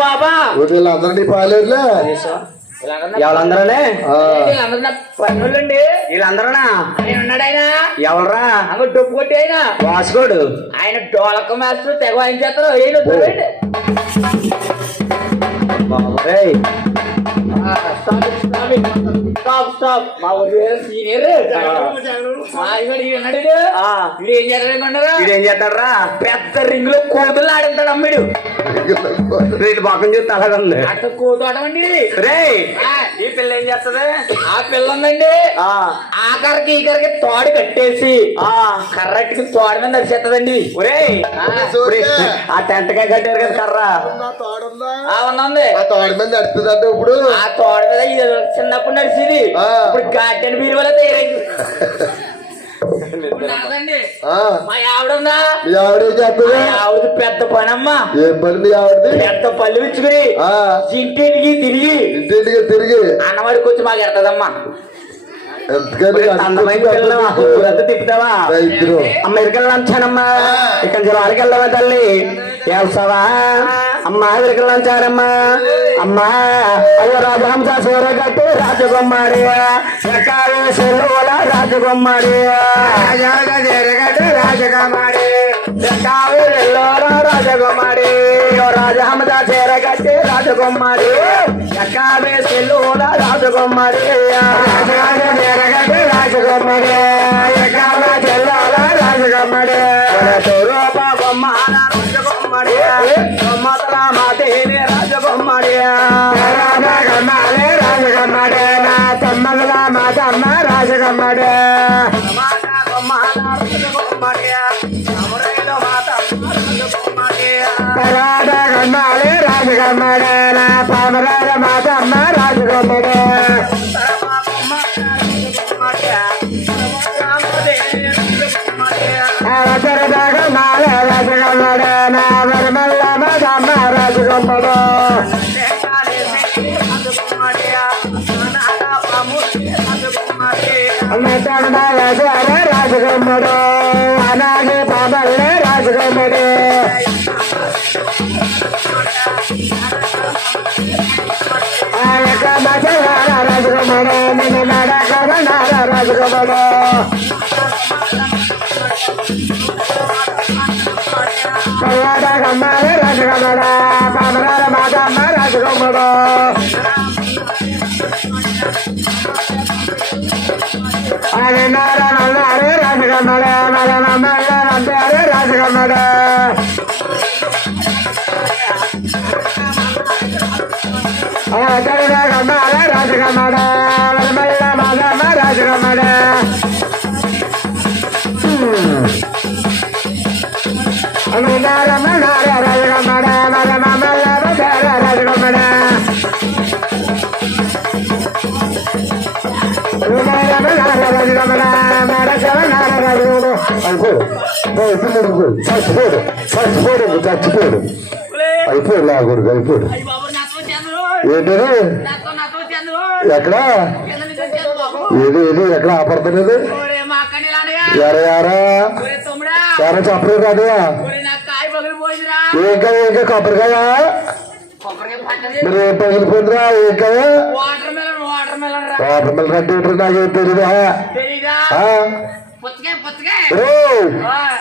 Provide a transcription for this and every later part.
బాబా వీళ్ళందరినీ పాలేరులే ఎవరందరనే పన్నులండి వీళ్ళందరనా ఆయన ఉన్నాడు ఆయన ఎవరా అమ్మ డొప్పు కొట్టి ఆయన వాసుకోడు ఆయన డోలక మాస్టర్ తెగ వాయించేస్తారు ఏం బాబోయ్ మా ఊరి సీనియర్ ఉన్నాడు ఏం చేస్తాడనుకున్నారా వీడేం చేస్తాడరా పెద్ద రింగ్ లో కోతులు ఆడుతాడు అమ్మాడు వీడి పక్కన చూస్తే అలాగండి అట్ట కోతు ఆడమండి రే ఈ పిల్ల ఏం చేస్తది ఆ పిల్ల ఉందండి ఆఖరికి ఈకరికి తోడు కట్టేసి కర్రకి తోడు మీద నడిచేస్తుందండి ఒరే ఆ టెంటకాయ కట్టారు కదా కర్ర ఉంది ఆ తోడ మీద నడుస్తుంది అంటే ఇప్పుడు ఆ తోడ మీద చిన్నప్పుడు నడిచింది ఇప్పుడు గార్డెన్ బీరు వల్ల తయారైంది మా ఆవిడ మీ ఆవిడేం చేస్తుంది ఆవిడది పెద్ద పని అమ్మా ఏం పని మీ ఆవిడది పెద్ద పళ్ళు ఇచ్చుకుని ఇంటింటికి తిరిగి ఇంటింటికి తిరిగి అన్నవాడికి వచ్చి మాకు ఎడతదమ్మా తిప్పుతావా అమెరికల్ లంచానమ్మా ఇక్కడ జలాలకి వెళ్దామా తల్లి ఏవసావా అమ్మా అమెరికల్ లంచారమ్మా అమ్మా అయ్యో రాజహంస సూరగట్టి రాజకుమారి సెలవుల రాజకుమారి రాజగట్టి రాజకుమారి రాజకుమారి రాజహంస చీరగట్టి రాజకుమారి సెలవుల రాజకుమారి రాజకుమారి రాజకుమారి రూప బొమ్మ రాజకుమారి మతలా మాతేనే రాజకుమారి రాజకుమారి రాజకుమారి నా తమ్మల మాతమ్మ రాజకుమారి రాజకుమారి రాజకుమారి నా పామరాజ మాతమ్మ రాజకుమారి రాజకుమారి రాజకుమారి నా వరమల్ల మాతమ్మ రాజకుమారి రాజకుమారు అలాగే పాపల్లే రాజకుమారి రాజకుమారు నేను నడకన్నారా రాజకుమారు కమ్మాలి రాజకుమార పామరాల మాతమ్మ రాజకుమారు అరే నారాయణ రాజకుమార మరే రాజకుమార కమ్మాలి రాజకుమార మల్ల మాధమ్మ రాజకుమార రాజకుమార రాజకుమార చచ్చిపోడు అయిపోయాడు లాగూడు అయిపోయాడు ఏంటది ఎక్కడా ఏది ఏది ఎక్కడ ఆపడుతున్నది ఎరా చెప్పలేదు కాదు ఇంకా ఇంకా కొబ్బరికాయ మీరు ఏం పగిలిపోయిందిరా ఇంకా వాటర్ మిల్ అంటే నాకేం తెలీదా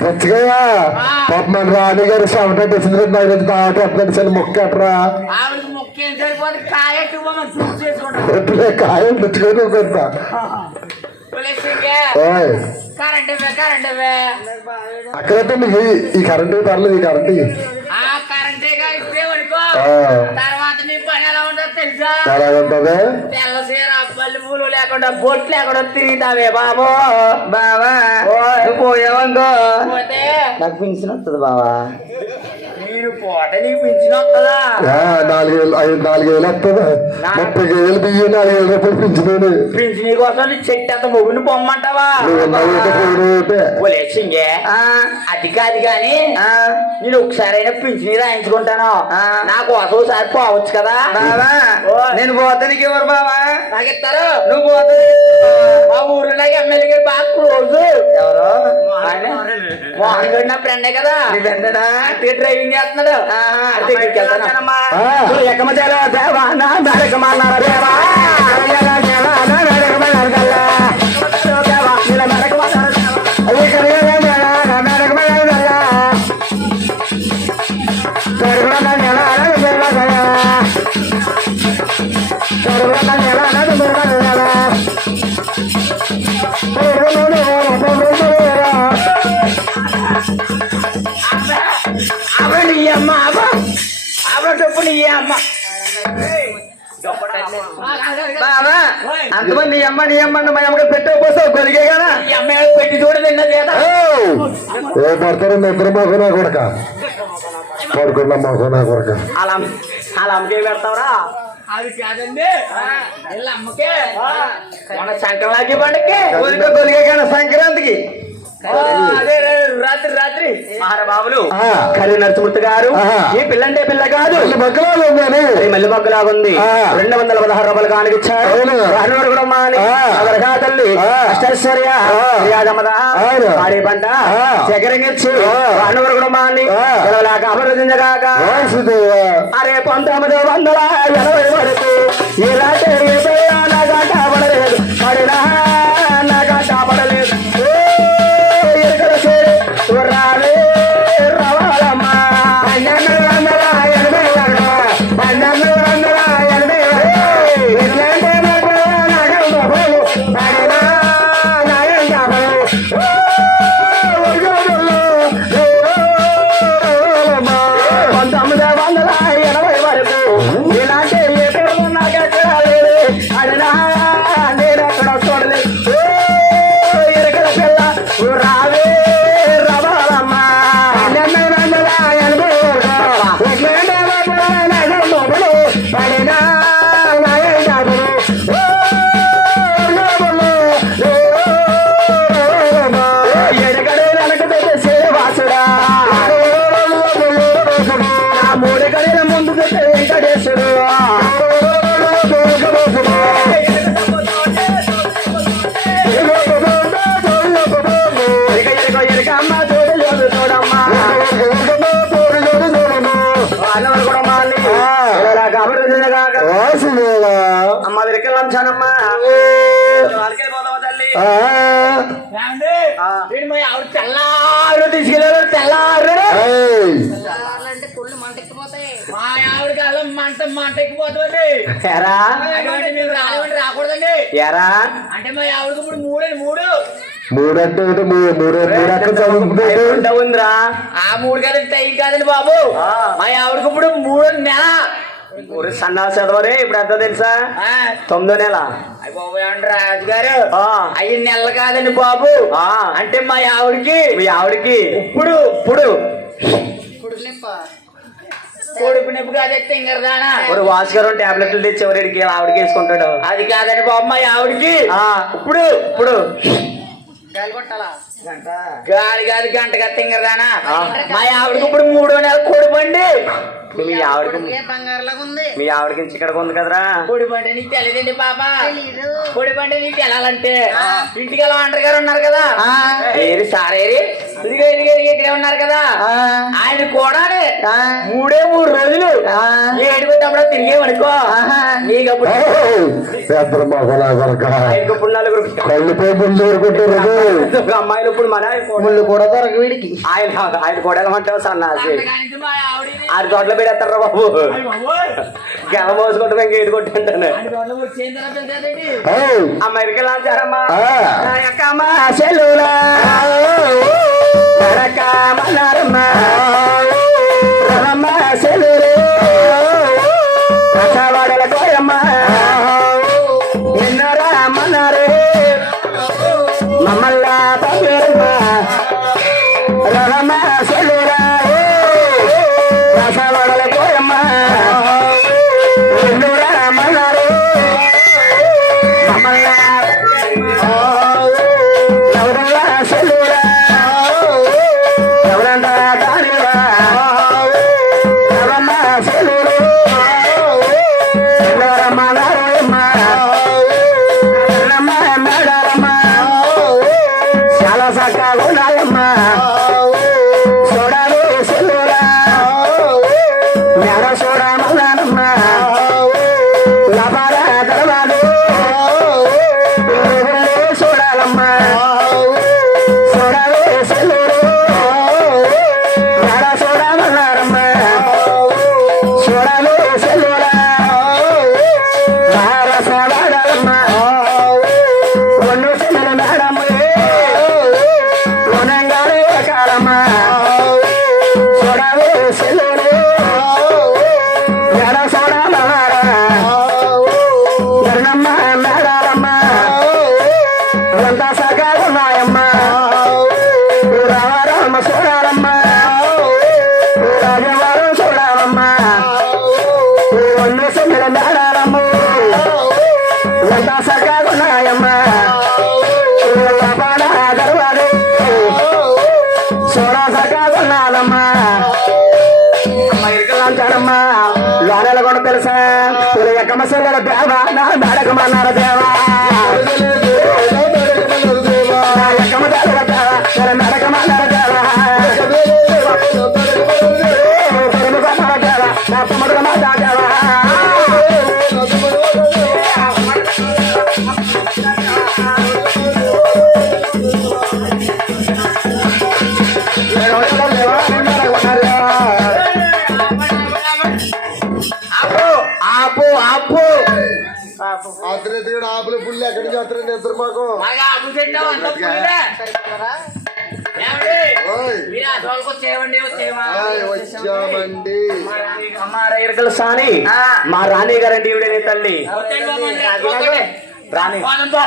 పుచ్చకాయ పాప మన రాణి గారు సెవెంటీ వచ్చింది నాకు తాట ఎప్పుడు మొక్క ఎట్రా కాయ పుచ్చుకొని పెడతా అక్కడంటే మీకు ఈ కరెంటు పర్లేదు ఈ కరెంటు ఎలా ఉంటది తెల్లసీర పల్లి పూలు లేకుండా బొట్లు లేకుండా తిరుగుతావే బాబు బావా పోయావందో నాకు పింఛన్ వస్తుంది బావా నేను పోట నీకు పింఛన్ వస్తుందా 4,000 వస్తుందా 30,000 బియ్యం 4,000 రూపాయలు పింఛను పింఛనీ కోసం చెట్టు అంత మొగుడిని పొమ్మంటావా సింగే అది కాదు కాని నేను ఒకసారైనా పింఛనీ రాయించుకుంటాను నా కోసం ఒకసారి పోవచ్చు కదా బావా నేను పోతానికి ఎవరు బావా నాకు ఇస్తారు నువ్వు పోతా మా ఊర్లో నాకు ఎమ్మెల్యే గారు బాగా క్లోజ్. ఎవరు ఆయన మోహన్ గారు నా ఫ్రెండే కదా, డ్రైవింగ్ చేస్తున్నాడు. దగ్గరికి వెళ్తానమ్మా. ఎక్కమచారా దేవా నా నరకమన్నారా దేవా నీ అమ్మ అమ్మ డబ్బు నీ అమ్మ బాబా అంతమంది నీ అమ్మ మా అమ్మకి పెట్టకపోతే కొలిగే కదా ఈ అమ్మాయి పెట్టి చూడదండి చేత ఏ పడతారు నిద్ర మాకునా కొడక పడుకున్న మాకునా కొడక అలా అమ్మకే పెడతావురా. అది కాదండి వీళ్ళ అమ్మకే మన సంక్రాంతి పండుగకి కొలిగే కానీ సంక్రాంతికి అదే రాత్రి మహారాబాబులు కరి నరసింహూర్తి గారు ఈ పిల్లంటే పిల్ల కాదు మల్లి బగ్గులాగుంది 216 రూపాయలు కానికిచ్చాడు. కూడా మాని తల్లి అష్టైశ్వర్య పాడి పంట చక్కెరంగిచ్చి రానువరు కూడా మాని లేక అభివృద్ధిగాక అరే 1980 వరకు ఇలాంటి నా గంట పడలేదు పడినా నా గంట పడలేదు. రాలే రవాలమ్మా 1980 వరకు ఇలాంటి నాకెక్కడ లేదు అడినా నేను ఎక్కడ చూడలేదు. ఎరకల పిల్ల రావే రవాలమ్మా 1980 పడినా ఎడగడే వెనక శ్రీవాసుడా మూడు గడిల ముందు వెంకటేశ్వరు ఎరకమ్మ చూడు చూడమ్మా వాళ్ళని కూడా మాని అమ్మ విరకెళ్ళంచానమ్మా వాళ్ళకే పోదామా తల్లి. ఆవిడ తెల్లారు తీసుకెళ్ళారు. తెల్లారు అంటే పుళ్ళు మంటెక్కిపోతాయి. మా ఆవిడ కాలం మంట ఎక్కిపోతుంది. ఎరా మీరు రాకూడదండి. ఎరా అంటే మా ఆవిడకి ఇప్పుడు మూడు మూడంటే ఉందిరా. ఆ మూడు కాదండి టైం కాదండి బాబు. మా ఆవిడకి ఇప్పుడు 3 నెల సన్నా చదవరే ఇప్పుడు ఎంత తెలుసా 9వ నెల. బాబు ఏమంటారు రాజుగారు 5 నెలలు కాదండి బాబు. అంటే మా ఆవిడకి ఇప్పుడు కొడుకు నొప్పి కాదైతే ఇంకదానా ఒక వాసుగారు టాబ్లెట్లు తెచ్చి ఎవరికి ఆవిడకి వేసుకుంటాడు. అది కాదండి బాబు మా ఆవిడకి ఇప్పుడు గాలి గాలి గంట గత్త ఇంకదానా మా ఆవిడకి ఇప్పుడు 3వ నెల కొడుపండి. మీ ఆవిడకి బంగారులాగా ఉంది. మీ ఆవిడకి ఇక్కడ ఉంది కదరా. కొడి పంట నీకు తెలియదండి పాపా. కొడి పంట నీకు తెలాలంటే ఇంటికి ఎలా అంటారు గారు ఉన్నారు కదా ఏరి సారేరి ఇదిగే ఇక్కడే ఉన్నారు కదా. ఆయన కూడా 3 రోజులు ఏడుగుతప్పుడు తిరిగేమనుకో నీకు అప్పుడు అమ్మాయిలు ఇప్పుడు మన ముళ్ళు కూడా దొరక వీడికి ఆయన కూడా ఎలా ఉంటావు సన్నాసి ఆరు తోటలో పెడతారా బాబు. గెల మోసుకుంటే మేము గేటు కొట్టుంటాను. అమ్మాయికి లాంచారమ్మా అమ్మా సెల్లులా మన్నారమ్మా సెల్లులే వాడల కోయమ్మా ఎన్నోరా అమ్మన్నారే మమ్మల్లా పంపేరమ్మా రమమ్మ సెల్లురా రసవాడల కోయమ్మా ఎన్నోరా అమ్మన్నారే మమ్మల్లా ఎవరల్లా సెల్లురా ఎవరంతా దానిరా చూడాలి సెల్లురా వారసవాడమ్మ ఒన్ను చెల్లెల మేడమ్మ వనంగానే కాలమ్మ చూడాలి సెల్లురే ఎడ చూడాలమ్మ ఎర్రమ్మ మేడాలమ్మ ఎంత సగాలున్నాయమ్మ రామ చూడాలమ్మ రాజవారం చూడాలమ్మ ఒన్ను చెల్లెల మేడాలమ్మ ఎంత సగాలున్నాయమ్మ గర్వాడు చూడ సగాలున్నాలమ్మ ఇరుకలంటాడమ్మా లోనెల కూడా తెలుసా ఎక్కమ్మ సెల్లెల దేవా నా మేడకమన్నారు దేవా ఎక్కమ్మ దేవ దేవా మేడకమన్నారు దేవా దేవా నా తమ్ముడు మాట దేవా ఆపు ఆపు అతను ఆపులు పుల్లి ఎక్కడి నుంచి అతను నిద్ర మాకు బాగా అప్పు చెట్టావు అంత పులిదే. ఏమండి? ఓయ్. మీరు ఆ తోలుకు వచ్చేయమండి, వచ్చేయమా? వచ్చామండి అమ్మారా ఇరకలు సాని మా రాణి గారండి ఈవిడే నీ తల్లి వచ్చేయండి బాబు, రెక్క ఒక్కటే. రాణి పోనంతో.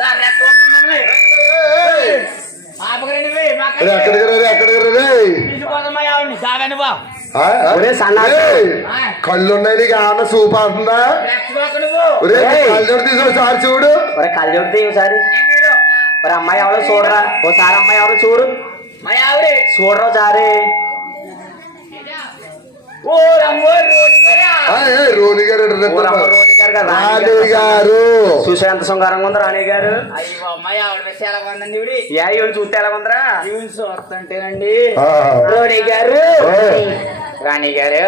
దా, రెక్క ఒక్కటి. ఆపకరండి ఇవి, మాకండి. ఎక్కడికి రే తీసుకుపోదమ్మా ఆవిడ్ని, సాగండి బా. ఒరే సన్నాసి కళ్ళు ఉన్నాయి నీకు ఆమె సూపు అంటుందా రెక్క ఒక్క నువ్వు. ఒరే ఏయ్. కళ్ళు తీసుకొని సార్ చూడు ఒరే కళ్ళు చూడితే ఒకసారి ఒరే అమ్మాయి ఎవరో చూడరా ఓసారి అమ్మాయి ఎవరో చూడు మా ఆవిడ. చూడరా ఒకసారి ఓ రమ్మో, రోజు కూడా. రోని గారు ఊరమ్మ రోని గారు కదా, రాణి రాణి గారు చూసే ఎంత శృంగారంగా ఉందా రాణి గారు అయ్యో అమ్మాయి ఆవిడ మెస్ ఎలా ఉందండి ఇవిడి. ఏ ఈవిడ చూస్తే ఎలా ఉందరా ఈవిడ చూస్తుంటేనండి. ఆ. రోణి గారు, ఓయ్. రాణి గారు,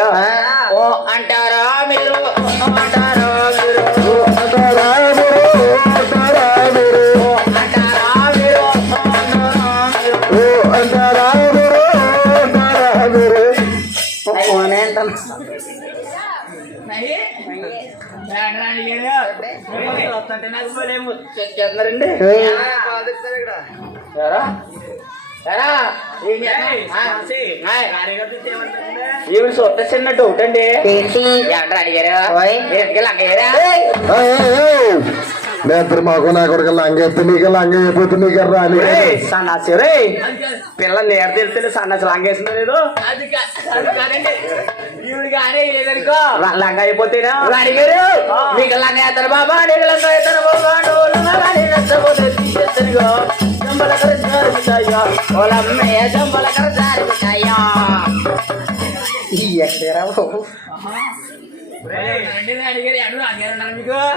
ఓ అంటారా మీరు, ఓ అంటారా మీరు, అంటారా మీరు, అంటారా మీరు, ఓ అంటారా మీరు, ఓ అంటారా మీరు. ఓ అంటారా మీరు, అంటారా మీరు. నహి? రాణి గారు, చూస్తుంటే నాకు భలే ముచ్చొచ్చేస్తున్నారండి. ఎరా? ఎరా? ఏం చేస్తున్నావ్? ఈవిడ చూస్తే చిన్న డౌట్ అండి. ఏంటి రాణి గారు, మీరు లంగయ్యారా? నేత్ర మాకు నా కొడుకు లంగెత్తి నీకు లంగ అయిపోతే నీకు రాని సన్నాసి రే పిల్ల నేర తెలితే సన్నాసి లాంగేసిందో లేదో అది కాదండి, ఈవిడ కానీ లేదనుకో లంగా అయిపోతేనా రాణి గారు, మీకు లంగ ఎత్తారు బాబా, నీకు లంగ ఎత్తారు బాబా, జంబలకర జారుతాయా, ఓలమ్మయ్య జంబలకర జారుతాయా.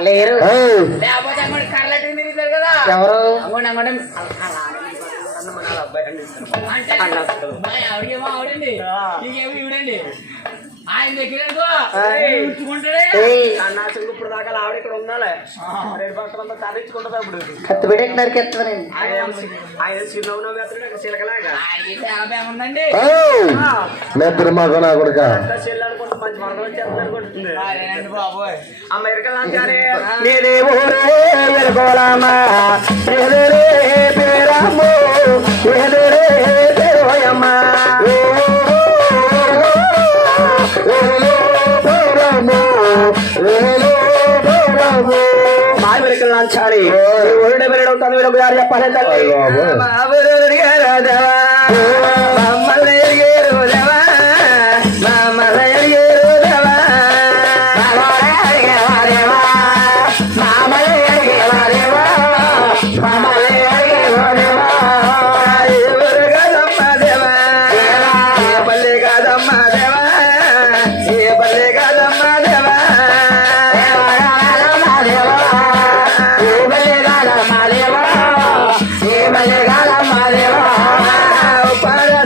లేరు లేకపోతే అమ్మడి కర్లటి తిరుగుతారు కదా ఎవరు అమ్మడి అమ్మడి అంటే ఆవిడేమో ఆవిడండి, నీకేమో ఈవిడండి. ఆయన దగ్గర ఉంచుకుంటాడే. సన్నాసి ఇప్పుడు దాకా ఆవిడ ఇక్కడ ఉండాలి రెండు పక్కలంతా తరలించుకుంటుంది అప్పుడు కత్తి పెట్టి నరికెత్తానండి. ఆయన చిన్న చిలకలాగా ఆయనకి చాలా భయం ఉందండి. నేత్ర మాకు నా కొడుక చెల్లి అనుకుంటే మంచి మరదలు వచ్చేస్తుంది అనుకుంటుంది అదేనండి బాబోయ్. అమెరికా లాంటి నేనే ఊరే వెలుకోలామా ఏదరే పేరమ్మో ఏదరే పేరోయమ్మా మా అమెరికా లాంచాలి ఒరుడ పెరగడం తను గారు చెప్పాలి తల్లి మమ్మల్ని ఎరిగేరు దేవా మమ్మల్ని ఎరిగేరు దేవా para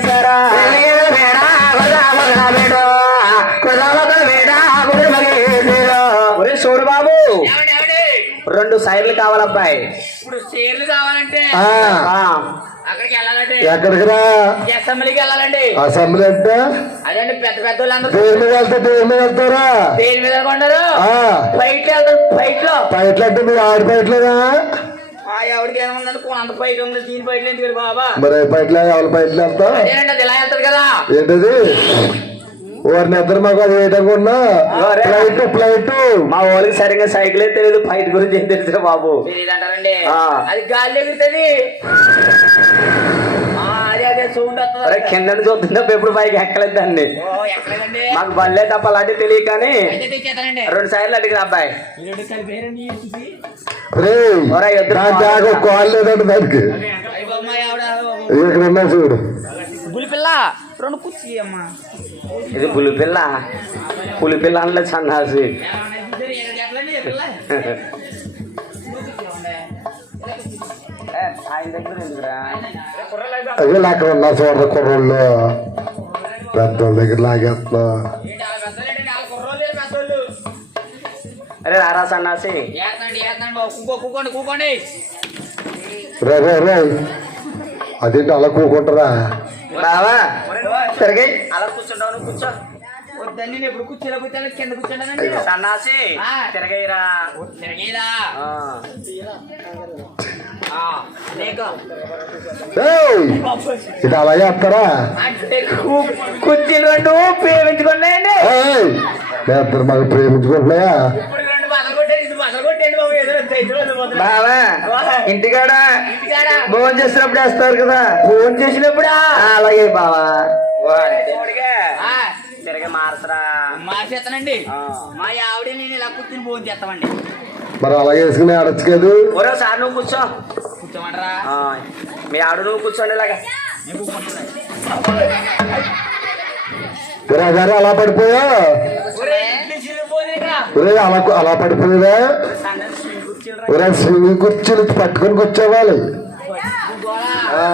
చేశారా ఒరే చూడు బాబు ఏమండి, ఏమండి? 2 సైడ్లు కావాలబ్బాయి ఇప్పుడు చీరలు కావాలంటే ఆ, అక్కడికి వెళ్ళాలంటే ఎక్కడికి రా అసెంబ్లీకి వెళ్ళాలండి. అసెంబ్లీ అంటే అదండి పెద్ద పెద్ద వాళ్ళందరూ దేని మీద వెళ్తారా దేని మీద కొంటారు ఆ, ఫైట్ లో వెళ్తారు. ఫైట్ లో పైట్లు అంటే మీరు ఆడి పైట్లేదా ఎవరికి ఏముందండి అంత ఫైట్ ఉంది, దీని ఫైట్లు ఎందుకు బాబా? మరి పైట్లే ఎవరి పైట్లు వెళ్తావు అదేనండి, అది ఇలా వెళ్తారు కదా. ఏంటది వారిని ఇద్దరు మాకు అది ఏంటనుకున్నా ఫ్లైట్ మా ఊరికి సరిగ్గా సైకిలే తెలియదు ఫైట్ గురించి ఏం తెలుసు బాబు తెలియదంటారండి. ఆ. అది గాలి ఎగురుతుంది. అదే అదే సౌండ్ అరే వస్తుంది. కింద చూస్తున్నప్పుడు ఎప్పుడు పైకి ఎక్కలేదండి ఓ ఎక్కలేదండి. మాకు బల్లే తప్ప అలాంటి తెలియదు కానీ అయితే తెచ్చేస్తానండి. 2 సైడ్లు అడిగిన అబ్బాయి ఈ రెండు కలిపేరండి ఈ చూసి. రే దాని కాల్ లేదంటే దానికి అయ్య బామ్మ, ఆవిడ ఇక్కడ ఉన్నా చూడు బులిపిల్ల 2 కుర్చీ అమ్మా. ఇది పులిపిల్ల పులిపిల్ల అనలే సన్నాసి ఎట్లండి ఈ పిల్ల? ఆయన దగ్గర ఎందుకురా అదే అక్కడ ఉన్నా చూడరు కుర్రోళ్ళు పెద్దోళ్ళ దగ్గర లాగేస్తున్నా ఏంటి అలా పెద్దలేండి, 4 కుర్రోళ్ళు లేరు పెద్దోళ్ళు. అరే రారా సన్నాసి ఏతండి బాబు, కూకోండి కూకోండి. రే అదేంటి అలా కూకుంటారా బావా తిరిగి అలా కూర్చుంటావు నువ్వు కూర్చో వద్దండి, నేను ఎప్పుడు కూర్చోలే కూర్చోలే కింద కూర్చుంటానండి. సన్నాసి ఆ. తిరగైరా తిరగేదా? లేక ఏయ్, ఇది అలా చేస్తారా అంటే కుర్చీలు 2 ప్రేమించుకున్నాయండి. ఏయ్, ఇద్దరు మాకు ప్రేమించుకుంటున్నాయా ఇప్పుడు 2 బసలు కొట్టేది, ఇది బసలు కొట్టేయండి బాబు. ఏదో బావా ఇంటికాడ ఇంటికాడ భోజనం చేసినప్పుడు వేస్తారు కదా ఫోన్ చేసినప్పుడా? అలాగే బావా ఆ, తిరగ మార్చరా మార్చేస్తానండి. మా ఆవిడ నేను ఇలా కూర్చుని ఫోన్ చేస్తామండి. మరి అలాగే వేసుకుని ఆడొచ్చు కదా ఒరేసారి నువ్వు కూర్చో కూర్చోమంటారా? మీ ఆవిడ నువ్వు కూర్చోండి ఇలాగా నేను కూర్చుంటాను. గారు అలా పడిపోయా ఒరేయ్, ఇడ్లీ ఫోన్ ఇక్కడ. ఒరే అలా పడిపోయేదా ఒరే స్విమ్మింగ్ కుర్చీలు పట్టుకొని కూర్చోవాలి గోళ. ఆ.